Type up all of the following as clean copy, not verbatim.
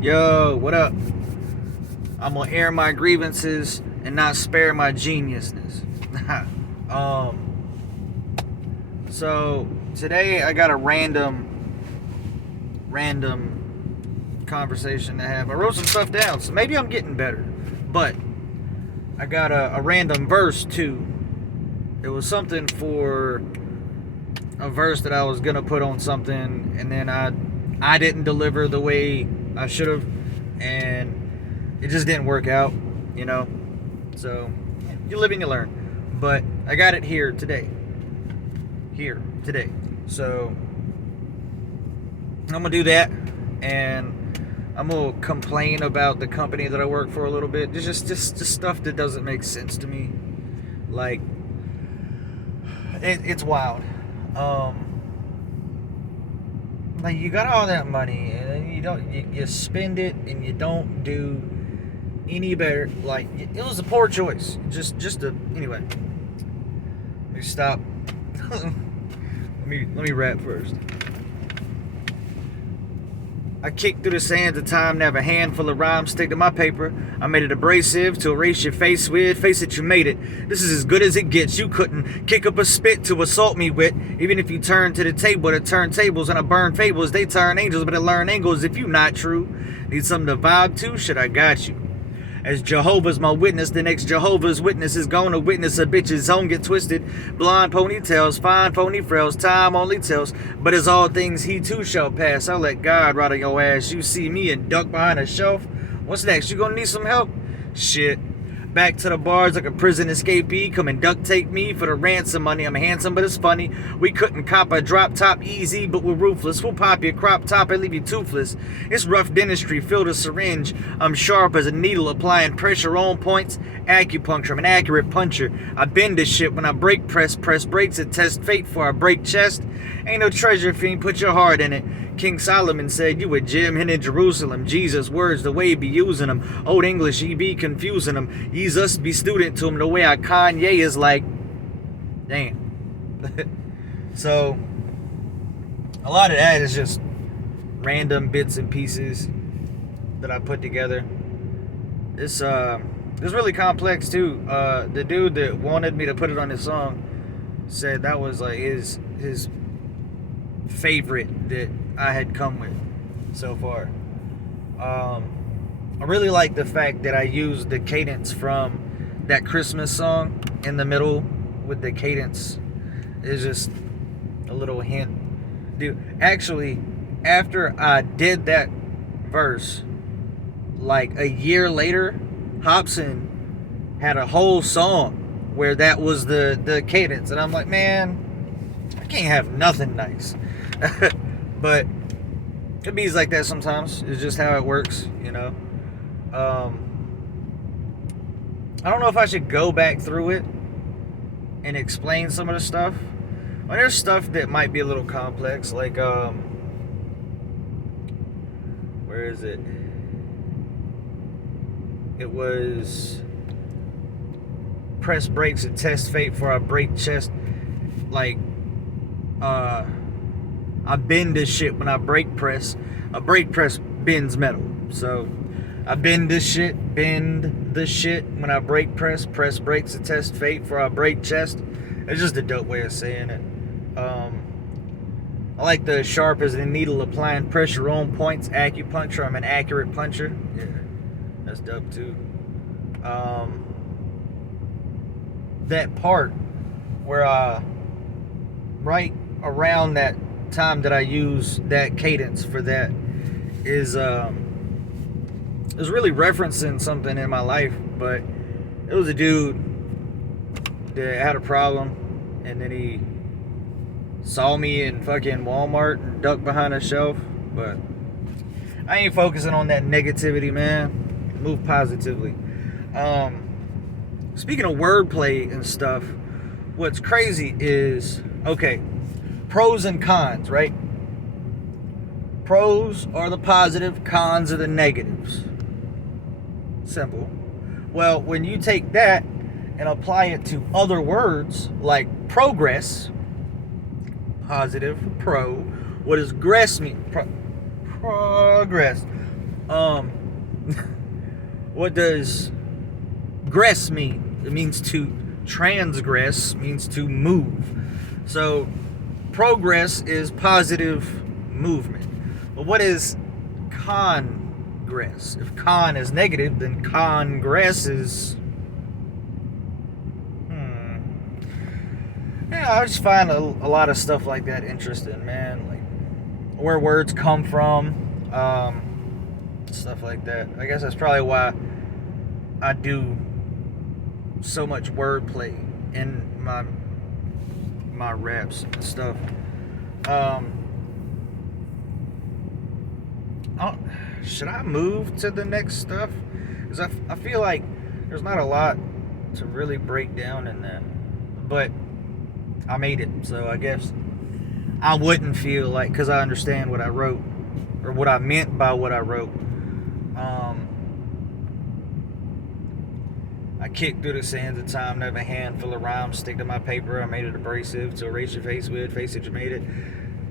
Yo, what up? I'm gonna air my grievances and not spare my geniusness. So today I got a random conversation to have. I wrote some stuff down, so maybe I'm getting better. But I got a random verse too. It was something for a verse that I was gonna put on something, and then I didn't deliver the way I should have, and it just didn't work out, you know. So you live and you learn. But I got it here today. So I'm gonna do that, and I'm gonna complain about the company that I work for a little bit. It's just stuff that doesn't make sense to me. Like it's wild. Like, you got all that money and then you spend it and you don't do any better. Like, it was a poor choice. Anyway. Let me stop. let me rap first. I kicked through the sands of time to have a handful of rhymes stick to my paper. I made it abrasive to erase your face with. Face it, you made it. This is as good as it gets. You couldn't kick up a spit to assault me with. Even if you turn to the table to turn tables and I burn fables, they turn angels, but I learn angles if you not true. Need something to vibe to? Shit, I got you. As Jehovah's my witness, the next Jehovah's Witness is gonna witness a bitch's zone get twisted. Blonde ponytails, fine phony frails, time only tells. But as all things he too shall pass, I'll let God ride on your ass. You see me and duck behind a shelf. What's next? You gonna need some help? Shit. Back to the bars like a prison escapee. Come and duct tape me for the ransom money. I'm handsome, but it's funny. We couldn't cop a drop top easy, but we're ruthless. We'll pop your crop top and leave you toothless. It's rough dentistry, filled a syringe. I'm sharp as a needle, applying pressure on points. Acupuncture, I'm an accurate puncher. I bend this shit when I break press breaks and test fate for I break chest. Ain't no treasure fiend, put your heart in it. King Solomon said, you a Jim in Jerusalem. Jesus' words, the way he be using them. Old English, he be confusing them. Jesus be student to him. The way I Kanye is like, damn. So, a lot of that is just random bits and pieces that I put together. It's really complex too. The dude that wanted me to put it on his song said that was like his favorite that I had come with so far. I really like the fact that I used the cadence from that Christmas song in the middle with the cadence. It's just a little hint. Dude, actually, after I did that verse, like a year later, Hobson had a whole song where that was the cadence. And I'm like, man, I can't have nothing nice. But it be like that sometimes. It's just how it works, you know. I don't know if I should go back through it and explain some of the stuff. Well, there's stuff that might be a little complex, like where is it? It was press brakes and test fate for I break chest. Like I bend this shit when I brake press. A brake press bends metal. So I bend this shit, bend the shit when I brake press brakes to test fate for I break chest. It's just a dope way of saying it. I like the sharp as a needle applying pressure on points. Acupuncture, I'm an accurate puncher. Yeah, that's dope too. That part where right around that time that I use that cadence for that is really referencing something in my life, but it was a dude that had a problem, and then he saw me in fucking Walmart and ducked behind a shelf. But I ain't focusing on that negativity, man. Move positively. Speaking of wordplay and stuff, what's crazy is, okay, pros and cons, right? Pros are the positive, cons are the negatives. Simple. Well, when you take that and apply it to other words like progress, positive, pro, what does gress mean? Progress. Um, what does gress mean? It means to transgress, means to move. So progress is positive movement. But what is congress? If con is negative, then congress is... Yeah, I just find a lot of stuff like that interesting, man. Like where words come from, stuff like that. I guess that's probably why I do so much wordplay in my raps and stuff. Should I move to the next stuff? Because I feel like there's not a lot to really break down in that. But I made it, so I guess I wouldn't feel like, because I understand what I wrote, or what I meant by what I wrote. I kicked through the sands of time, never a handful of rhymes stick to my paper. I made it abrasive to erase your face with, face it, you made it.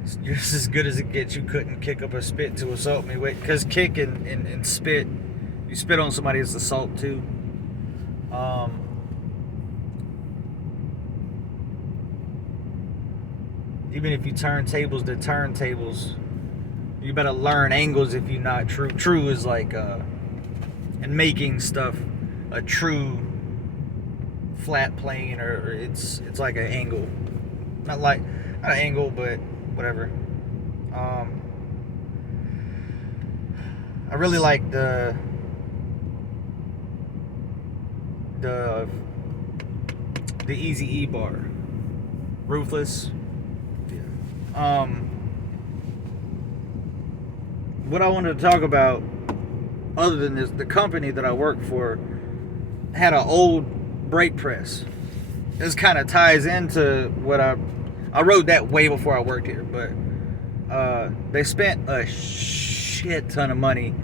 It's just as good as it gets. You couldn't kick up a spit to assault me with, because kick and spit, you spit on somebody, it's assault too. Even if you turn tables to turntables, you better learn angles if you're not true. True is like, and making stuff a true flat plane, or it's like an angle. Not an angle, but whatever. I really like the Eazy-E bar. Ruthless. What I wanted to talk about, other than this, the company that I work for had an old brake press. This kind of ties into what I wrote that way before I worked here, but they spent a shit ton of money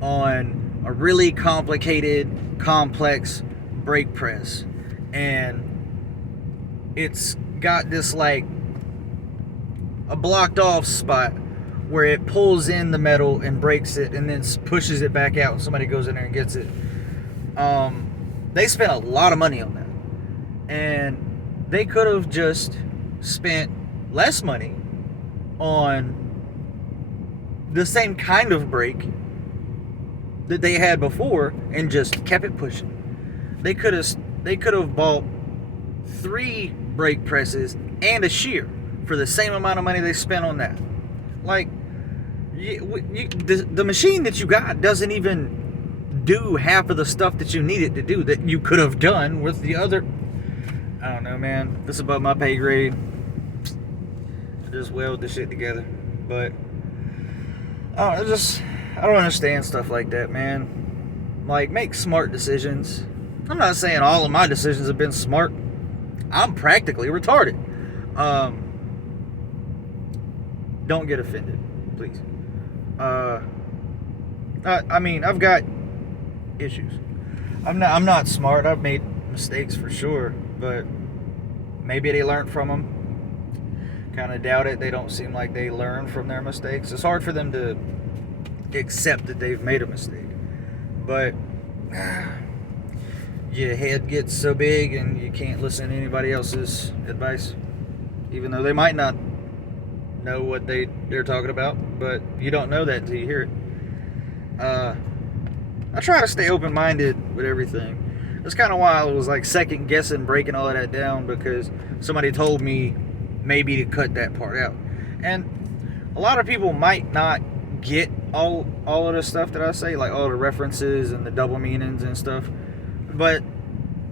on a really complicated, complex brake press, and it's got this like a blocked off spot where it pulls in the metal and breaks it and then pushes it back out and somebody goes in there and gets it. They spent a lot of money on that, and they could have just spent less money on the same kind of brake that they had before and just kept it pushing. They could have bought 3 brake presses and a shear for the same amount of money they spent on that. Like, the machine that you got doesn't even do half of the stuff that you needed to do that you could have done with the other. I don't know, man. This is above my pay grade. I just weld this shit together. But I don't understand stuff like that, man. Like, make smart decisions. I'm not saying all of my decisions have been smart. I'm practically retarded. Don't get offended, please. I mean, I've got issues. I'm not smart. I've made mistakes for sure, but maybe they learned from them. Kind of doubt it. They don't seem like they learn from their mistakes. It's hard for them to accept that they've made a mistake. But your head gets so big and you can't listen to anybody else's advice, even though they might not know what they're talking about, but you don't know that until you hear it. I try to stay open-minded with everything. That's kind of why I was like second guessing breaking all of that down, because somebody told me maybe to cut that part out. And a lot of people might not get all of the stuff that I say, like all the references and the double meanings and stuff, but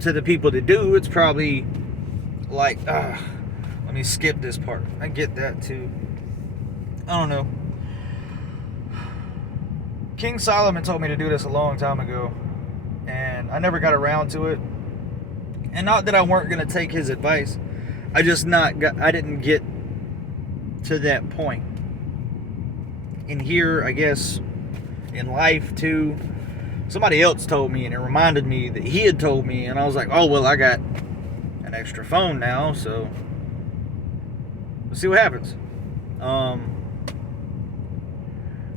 to the people that do, it's probably like, let me skip this part. I get that too. I don't know. King Solomon told me to do this a long time ago, and I never got around to it. And not that I weren't going to take his advice, I didn't get to that point. And here, I guess, in life too, somebody else told me, and it reminded me that he had told me, and I was like, oh, well, I got an extra phone now, so let's see what happens.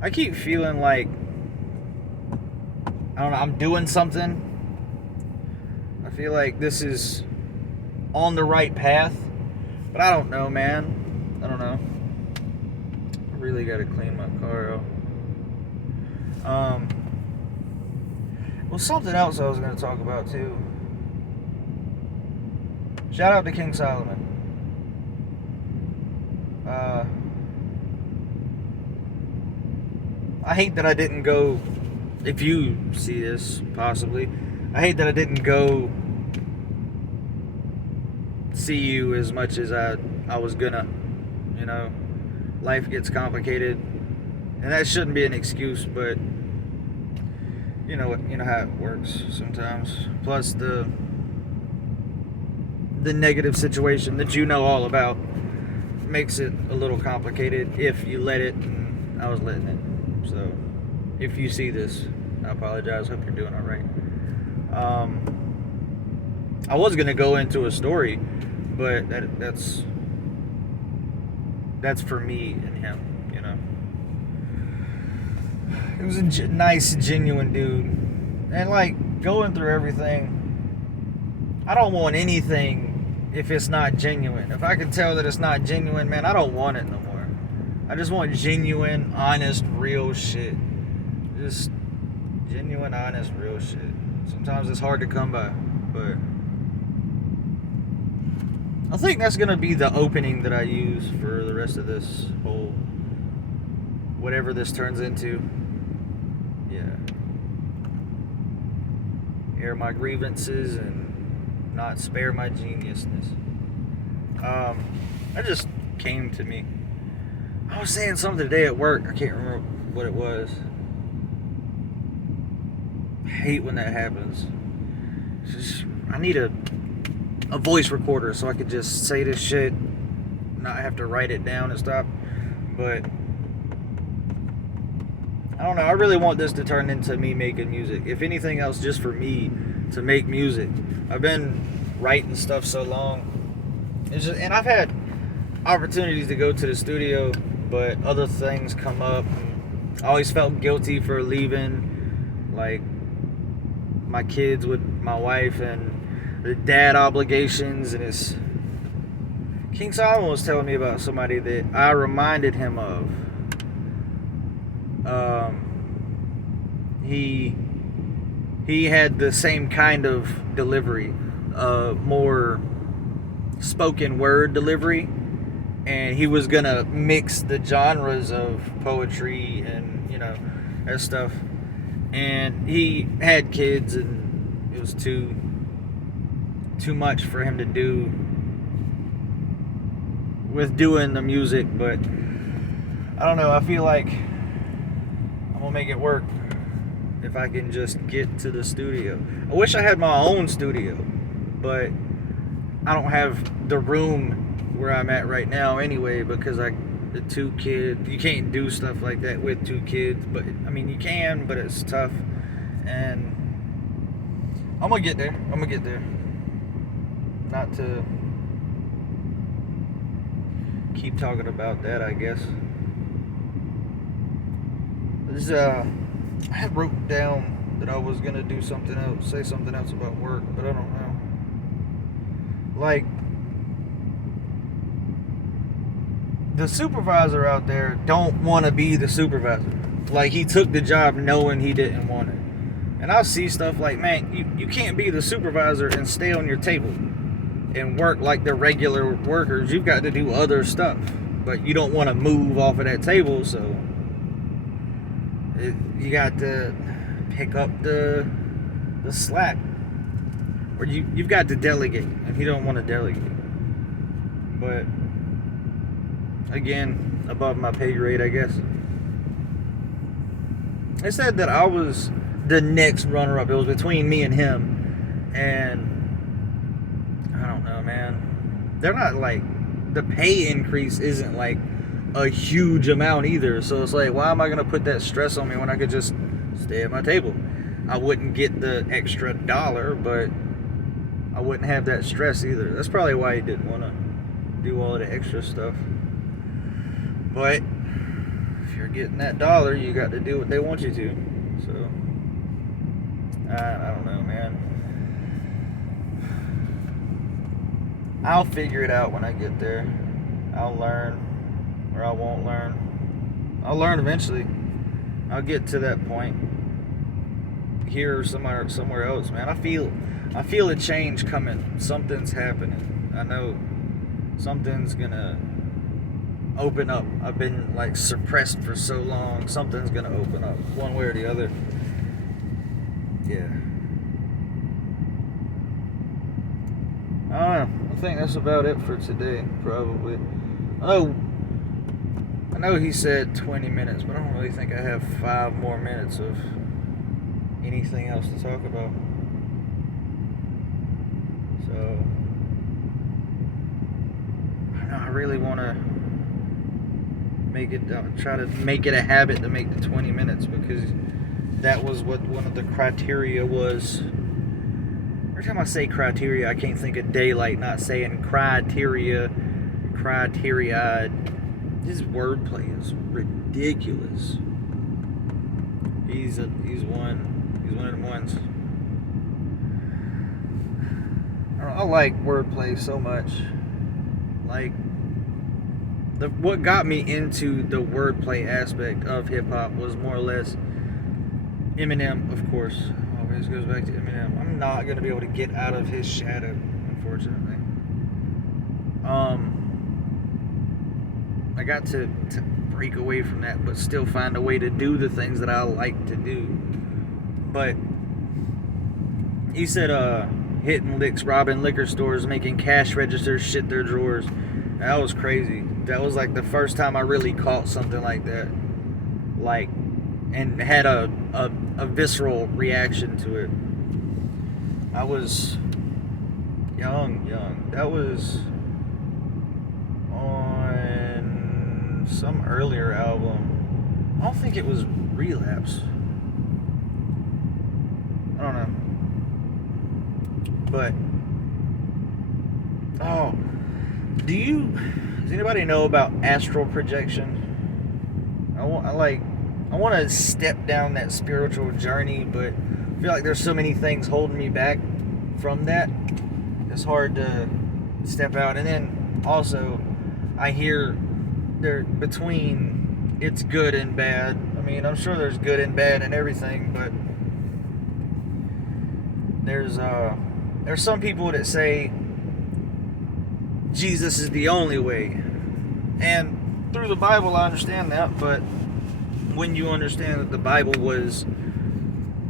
I keep feeling like I don't know, I'm doing something. I feel like this is on the right path, but I don't know, man. I don't know. I really gotta clean my car out. Well, something else I was gonna talk about too. Shout out to King Solomon. I hate that I didn't go. If you see this, possibly, I hate that I didn't go see you as much as I was gonna. You know, life gets complicated, and that shouldn't be an excuse, but you know how it works sometimes. Plus the negative situation that you know all about makes it a little complicated if you let it, and I was letting it. So if you see this, I apologize. Hope you're doing all right. I was gonna go into a story, but that's for me and him, you know. He was a nice, genuine dude, and like going through everything, I don't want anything if it's not genuine. If I can tell that it's not genuine, man, I don't want it no more. I just want genuine, honest, real shit. Just genuine, honest, real shit. Sometimes it's hard to come by, but I think that's gonna be the opening that I use for the rest of this whole, whatever this turns into. Yeah. Air my grievances and not spare my geniusness. That just came to me. I was saying something today at work. I can't remember what it was. I hate when that happens. I need a voice recorder so I could just say this shit, not have to write it down and stuff. But I don't know. I really want this to turn into me making music. If anything else, just for me to make music. I've been writing stuff so long. And I've had opportunities to go to the studio, but other things come up. I always felt guilty for leaving, like my kids with my wife and the dad obligations, and it's King Solomon was telling me about somebody that I reminded him of. He had the same kind of delivery, more spoken word delivery, and he was gonna mix the genres of poetry and that stuff. And he had kids, and it was too much for him to do with doing the music. But I don't know, I feel like I'm gonna make it work if I can just get to the studio. I wish I had my own studio, but I don't have the room where I'm at right now anyway, because the 2 kids, you can't do stuff like that with 2 kids. But I mean, you can, but it's tough. And I'm gonna get there. Not to keep talking about that, I guess. I had wrote down that I was gonna do something else, say something else about work, but I don't know. Like, the supervisor out there don't want to be the supervisor. Like, he took the job knowing he didn't want it. And I see stuff like, man, you can't be the supervisor and stay on your table and work like the regular workers. You've got to do other stuff, but you don't want to move off of that table, so you got to pick up the slack, or you've got to delegate, and he don't want to delegate. But again, above my pay grade, I guess. They said that I was the next runner-up. It was between me and him, and I don't know, man. They're not like, the pay increase isn't like a huge amount either. So it's like, why am I gonna put that stress on me when I could just stay at my table? I wouldn't get the extra $1, but I wouldn't have that stress either. That's probably why he didn't want to do all of the extra stuff. But if you're getting that $1, you got to do what they want you to. So I don't know, man. I'll figure it out when I get there. I'll learn, or I won't learn. I'll learn eventually. I'll get to that point. Here or somewhere else, man. I feel a change coming. Something's happening. I know something's gonna open up. I've been like suppressed for so long. Something's gonna open up, one way or the other. Yeah. I don't know. I think that's about it for today, probably. Oh, I know he said 20 minutes, but I don't really think I have 5 more minutes of anything else to talk about. So, I really want to try to make it a habit to make the 20 minutes, because that was what one of the criteria was. Every time I say criteria, I can't think of daylight, not saying criteria. His wordplay is ridiculous. He's one of them ones. I like wordplay so much. Like, what got me into the wordplay aspect of hip hop was more or less Eminem, of course. Always goes back to Eminem. I'm not gonna be able to get out of his shadow, unfortunately. I got to break away from that, but still find a way to do the things that I like to do. But he said, hitting licks, robbing liquor stores, making cash registers shit their drawers. That was crazy. That was like the first time I really caught something like that. Like, and had a visceral reaction to it. I was young. That was on some earlier album. I don't think it was Relapse. I don't know. But, does anybody know about astral projection? I want to step down that spiritual journey, but I feel like there's so many things holding me back from that. It's hard to step out. And then also, I hear there between it's good and bad. I mean, I'm sure there's good and bad and everything, but there's some people that say Jesus is the only way. And through the Bible, I understand that, but when you understand that the Bible was...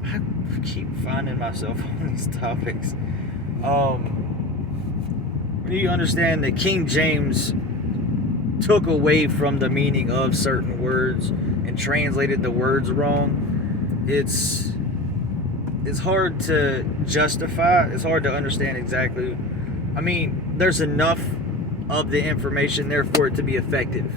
I keep finding myself on these topics. When you understand that King James took away from the meaning of certain words and translated the words wrong, it's hard to justify. It's hard to understand exactly. I mean, there's enough of the information there for it to be effective.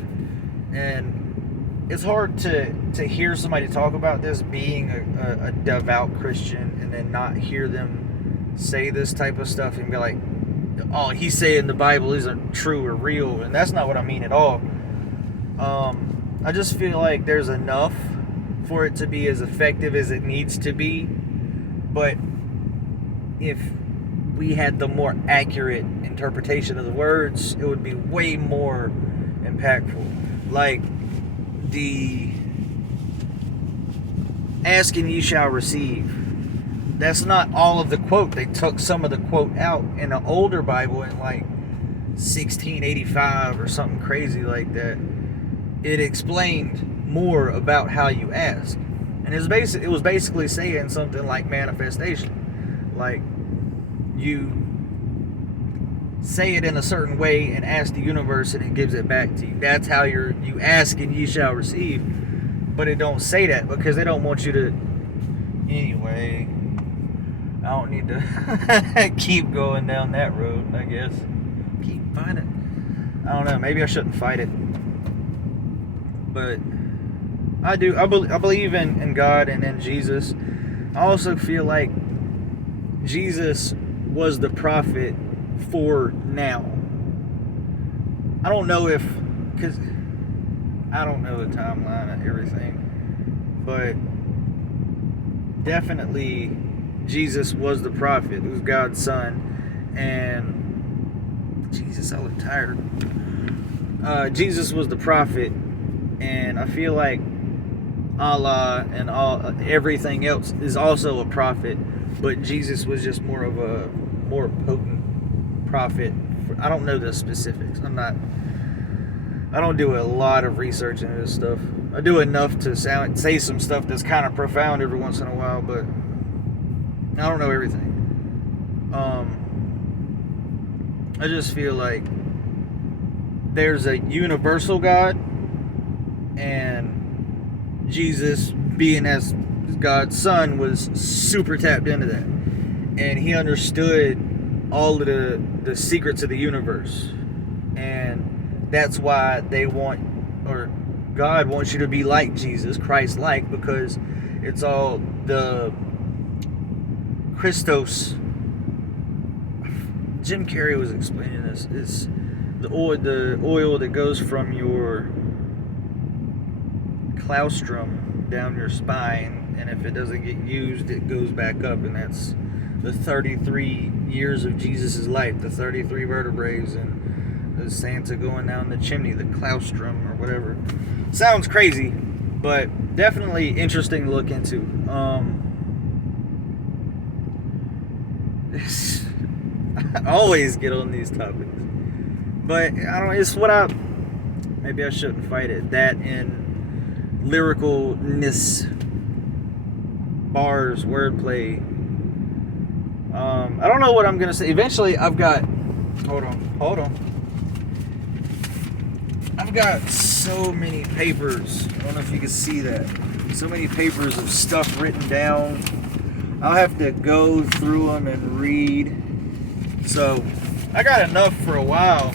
And it's hard to hear somebody talk about this being a devout Christian and then not hear them say this type of stuff and be like, oh, he's saying the Bible isn't true or real. And that's not what I mean at all. I just feel like there's enough for it to be as effective as it needs to be. But if we had the more accurate interpretation of the words, it would be way more impactful. Like the ask and ye shall receive. That's not all of the quote. They took some of the quote out in an older Bible in like 1685 or something crazy like that. It explained more about how you ask. And it was basically saying something like manifestation. Like, you say it in a certain way and ask the universe and it gives it back to you. That's how you ask and you shall receive. But it don't say that because they don't want you to... Anyway, I don't need to keep going down that road, I guess. Keep fighting. I don't know, maybe I shouldn't fight it. But I do. I believe in God and in Jesus. I also feel like Jesus was the prophet for now. I don't know because I don't know the timeline and everything, but definitely Jesus was the prophet, who's God's son, and Jesus, I look tired. Jesus was the prophet, and I feel like Allah and everything else is also a prophet, but Jesus was just more potent prophet. I don't know the specifics. I don't do a lot of research into this stuff. I do enough to say some stuff that's kind of profound every once in a while, but I don't know everything. I just feel like there's a universal God, and Jesus, being as God's son, was super tapped into that, and he understood all of the secrets of the universe, and that's why God wants you to be like Jesus, Christ-like, because it's all the Christos. Jim Carrey was explaining this. It's the oil that goes from your claustrum down your spine, and if it doesn't get used, it goes back up, and that's the 33 years of Jesus' life, the 33 vertebrae, and the Santa going down the chimney, the claustrum or whatever. Sounds crazy, but definitely interesting to look into. I always get on these topics, but I don't. It's what maybe I shouldn't fight it. That and lyricalness, bars, wordplay. I don't know what I'm gonna say. Eventually, I've got. Hold on. I've got so many papers. I don't know if you can see that. So many papers of stuff written down. I'll have to go through them and read. So, I got enough for a while.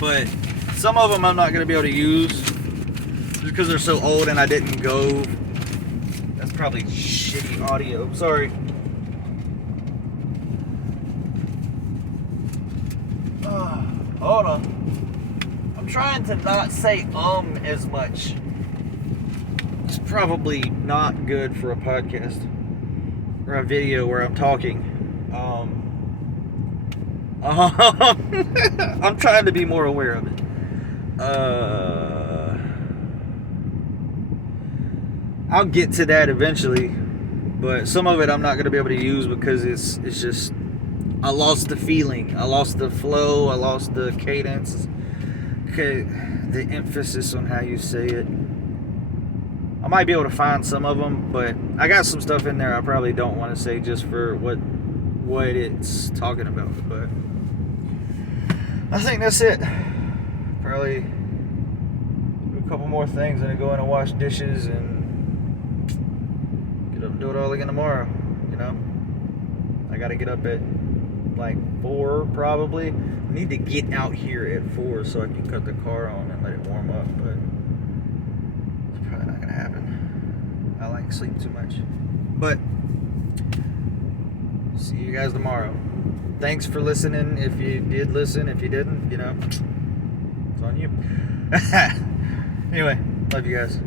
But some of them I'm not going to be able to use. Just because they're so old and I didn't go. That's probably shitty audio. I'm sorry. Hold on. I'm trying to not say as much. It's probably not good for a podcast or a video where I'm talking. I'm trying to be more aware of it. I'll get to that eventually, but some of it I'm not going to be able to use because it's just I lost the feeling, I lost the flow, I lost the cadence, okay, the emphasis on how you say it. I might be able to find some of them, but I got some stuff in there I probably don't want to say just for what it's talking about. But I think that's it. Probably do a couple more things and then go in and wash dishes and get up and do it all again tomorrow. You know, I gotta get up at like 4 probably. I need to get out here at 4 so I can cut the car on and let it warm up, but it's probably not gonna happen. I like sleep too much. But see you guys tomorrow. Thanks for listening. If you did listen, if you didn't, you know, it's on you. Anyway, love you guys.